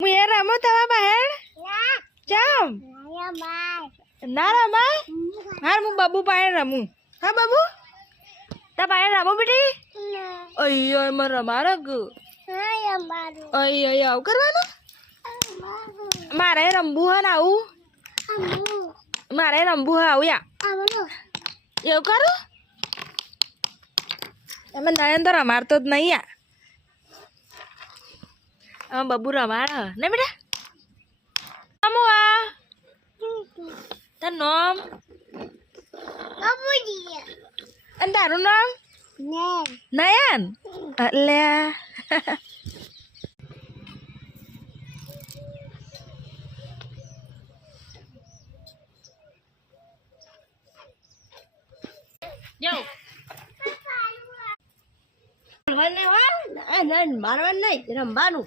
હું એ રમો તવા બહેણ ચમ ના રમા હાર હું બાબુ પાસે રમું હા બાબુ તા પાસે રમો બેટી અయ్యో એમાં રમારો ગ અయ్యో આવું કરવાનું મારે રમવું હે ને આવું મારે રમવું હે આવું યા એવું કરું એમાં નયન તો રમાડતો જ નહીં યા બાબુ રમાડ ને બેટા રમો આ તાર નામ અને તારું નામ નયન એટલે જાઓ મારવાનું નહીં રમવાનું